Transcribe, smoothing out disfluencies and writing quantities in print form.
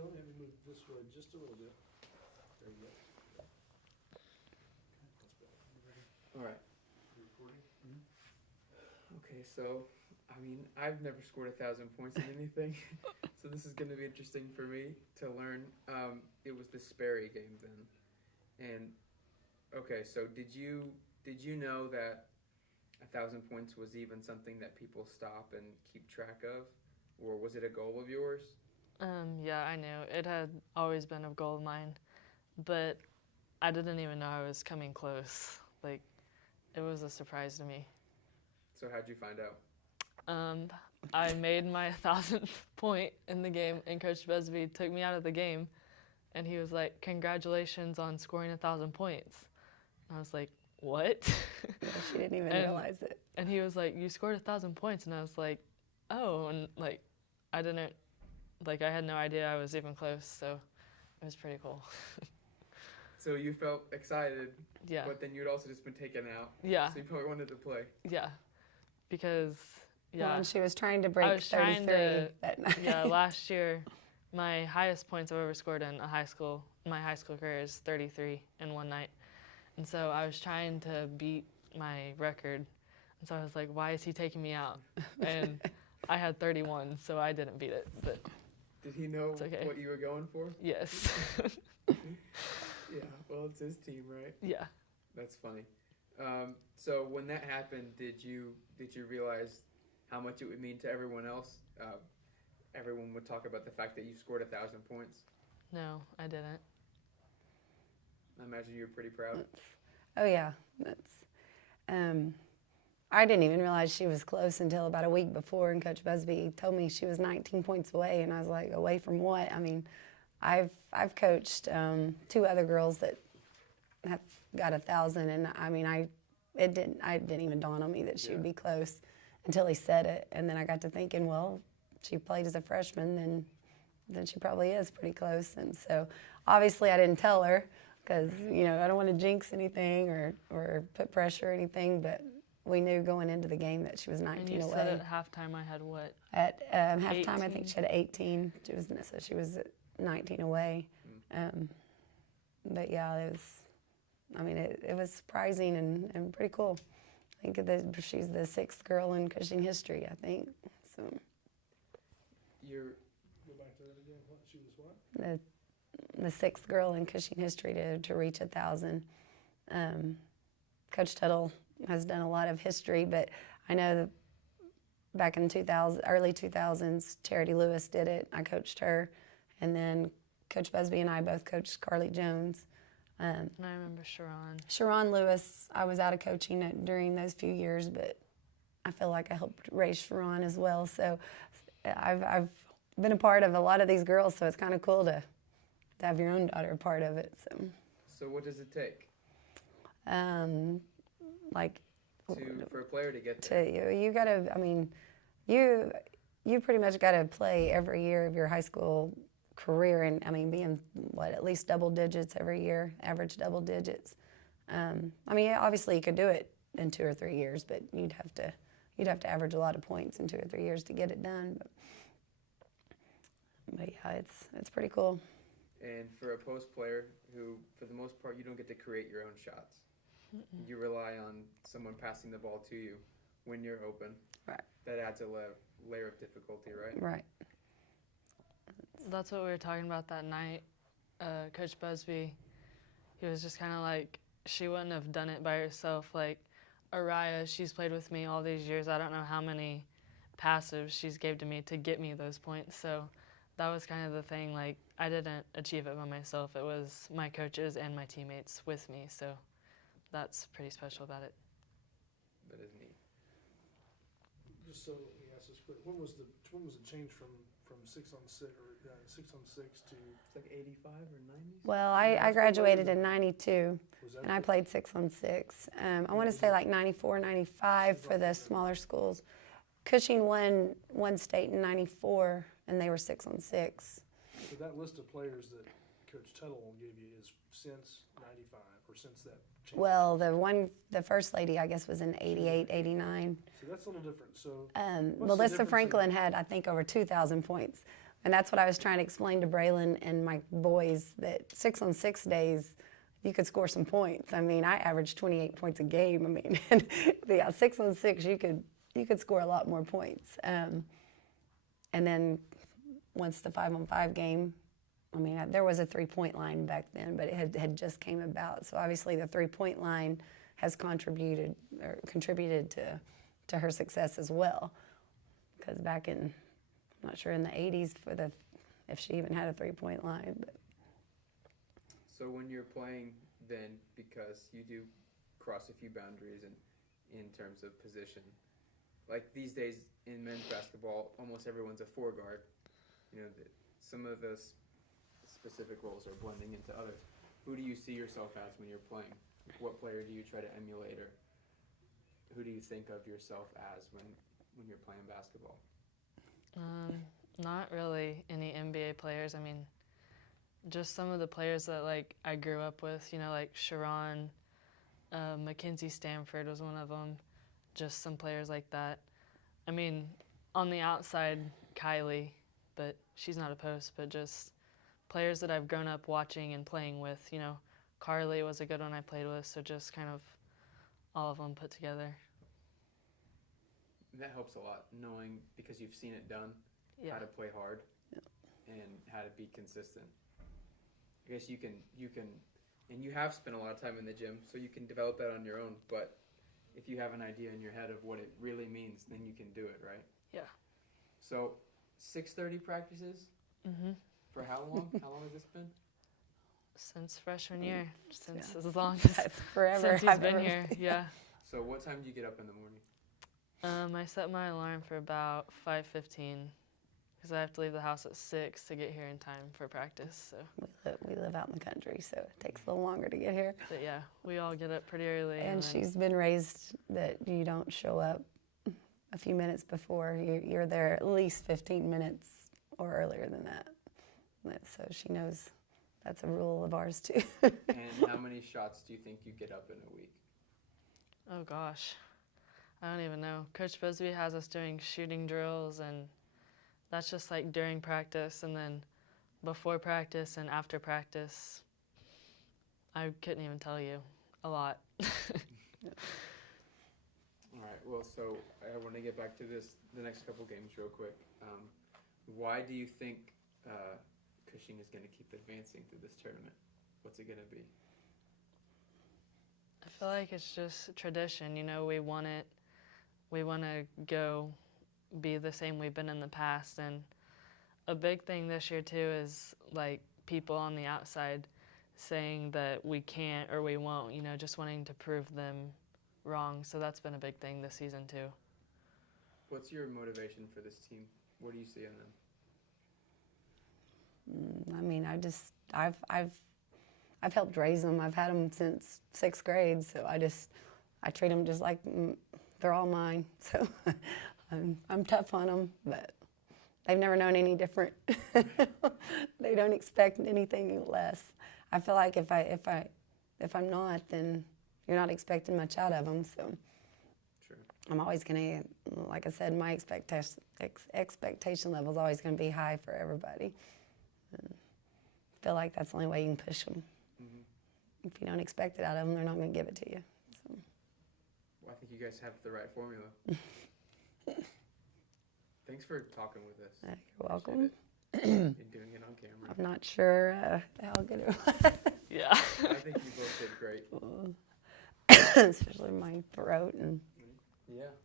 on, let me move this way just a little bit. There you go. That's better. You ready? All right. You recording? Okay, so, I mean, I've never scored 1,000 points in anything, so this is going to be interesting for me to learn. It was the Sperry game then, and okay, so did you know that 1,000 points was even something that people stop and keep track of, or was it a goal of yours? Yeah, I knew. It had always been a goal of mine, but I didn't even know I was coming close. Like, it was a surprise to me. So how'd you find out? I made my 1,000th point in the game, and Coach Busby took me out of the game, and he was like, "Congratulations on scoring 1,000 points." And I was like, "What?" Yeah, she didn't even realize it. And he was like, "You scored 1,000 points," and I was like, "Oh," and like, I had no idea I was even close, so it was pretty cool. So you felt excited, Yeah. but then you'd also just been taken out. Yeah. So you probably wanted to play. Yeah, because Well, and she was trying to break 33 that night. Yeah, last year, my highest points I've ever scored in my high school career is 33 in one night. And so I was trying to beat my record. And so I was like, why is he taking me out? And I had 31, so I didn't beat it. But did he know okay. what you were going for? Yes. Yeah, well, it's his team, right? Yeah. That's funny. So when that happened, did you realize how much it would mean to everyone else? Everyone would talk about the fact that you scored 1,000 points. No, I didn't. I imagine you were pretty proud. Oh yeah, I didn't even realize she was close until about a week before, and Coach Busby told me she was 19 points away, and I was like, away from what? I mean, I've coached 2 other girls that have got 1,000, and I mean, it didn't even dawn on me that she would be close until he said it, and then I got to thinking, well, she played as a freshman, then she probably is pretty close, and so obviously I didn't tell her because I don't want to jinx anything or put pressure or anything, but we knew going into the game that she was 19 And you away. said at halftime I had what? At halftime, I think she had 18. She was 19 away. But yeah, it was surprising and pretty cool. I think that she's the 6th girl in Cushing history, I think. So. Go back to that again. What? She was what? The 6th girl in Cushing history to reach 1,000. Coach Tuttle has done a lot of history, but I know that back in early 2000s, Charity Lewis did it. I coached her, and then Coach Busby and I both coached Carly Jones. And I remember Sharon. Sharon Lewis, I was out of coaching during those few years, but I feel like I helped raise Sharon as well. So I've been a part of a lot of these girls, so it's kind of cool to have your own daughter a part of it. So what does it take? For a player to get there? You gotta, I mean, you pretty much gotta play every year of your high school career, and I mean, being at least double digits every year, average double digits. I mean, obviously you could do it in 2 or 3 years, but you'd have to average a lot of points in 2 or 3 years to get it done. But yeah, it's pretty cool. And for a post player who, for the most part, you don't get to create your own shots. Mm-mm. You rely on someone passing the ball to you when you're open. Right. That adds a layer of difficulty, right? Right. That's what we were talking about that night. Coach Busby, he was just kind of like, she wouldn't have done it by herself. Like, Araya, she's played with me all these years. I don't know how many passives she's gave to me to get me those points. So that was kind of the thing. Like, I didn't achieve it by myself. It was my coaches and my teammates with me. So that's pretty special about it. That is neat. Just so let me ask this quick, when was the change from 6 on 6 to it's like 85 or 90? Well, I graduated in 92, and I played 6 on 6. I want to say like 94, 95 for the smaller schools. Cushing won state in 94, and they were 6 on 6. So that list of players that Coach Tuttle gave you is since 95 or since that change? Well, the first lady, I guess, was in 88, 89. So that's a little different. So Melissa Franklin had, I think, over 2,000 points. And that's what I was trying to explain to Braylon and my boys, that 6-on-6 days, you could score some points. I mean, I averaged 28 points a game. I mean, and yeah, 6-on-6, you could score a lot more points. And then once the 5-on-5 game, I mean, there was a 3-point line back then, but it had just came about. So obviously the 3-point line has contributed to her success as well. Because back in, I'm not sure in the 80s if she even had a 3-point line. But. So when you're playing then, because you do cross a few boundaries in terms of position, like these days in men's basketball, almost everyone's a 4 guard. You know, some of the specific roles are blending into others. Who do you see yourself as when you're playing? What player do you try to emulate, or who do you think of yourself as when you're playing basketball? Not really any NBA players. I mean, just some of the players that like I grew up with. You know, like Sharon, Mackenzie Stanford was one of them. Just some players like that. I mean, on the outside, Kylie, but she's not a post. But just players that I've grown up watching and playing with. You know, Carly was a good one I played with. So just kind of all of them put together. That helps a lot, knowing, because you've seen it done, Yeah. how to play hard and how to be consistent. I guess you can, and you have spent a lot of time in the gym, so you can develop that on your own. But if you have an idea in your head of what it really means, then you can do it, right? Yeah. So 6:30 practices? Mm-hmm. For how long? How long has this been? Since freshman year, since Yeah. as long as That's forever. since he's I've been ever- here. Yeah. So what time do you get up in the morning? I set my alarm for about 5:15 because I have to leave the house at 6 to get here in time for practice. So, We live out in the country, so it takes a little longer to get here. but yeah, we all get up pretty early. And then- she's been raised that you don't show up a few minutes before. You're there at least 15 minutes or earlier than that. So she knows that's a rule of ours too. And how many shots do you think you get up in a week? Oh gosh, I don't even know. Coach Busby has us doing shooting drills, and that's just like during practice, and then before practice and after practice. I couldn't even tell you. A lot. All right. Well, so I want to get back to the next couple games real quick. Why do you think Cushing is going to keep advancing through this tournament? What's it going to be? I feel like it's just tradition. You know, we want to go be the same we've been in the past. And a big thing this year, too, is like people on the outside saying that we can't or we won't, you know, just wanting to prove them wrong. So that's been a big thing this season, too. What's your motivation for this team? What do you see in them? I mean, I've helped raise them. I've had them since 6th grade, so I treat them just like they're all mine. So I'm tough on them, but they've never known any different. They don't expect anything less. I feel like if I'm not, then you're not expecting much out of them. So Sure. I'm always going to, like I said, my expectation level is always going to be high for everybody. And I feel like that's the only way you can push them. Mm-hmm. If you don't expect it out of them, they're not going to give it to you. So. Well, I think you guys have the right formula. Thanks for talking with us. You're welcome. Appreciate it. And doing it on camera. I'm not sure how good it was. Yeah. I think you both did great. Especially my throat and Yeah.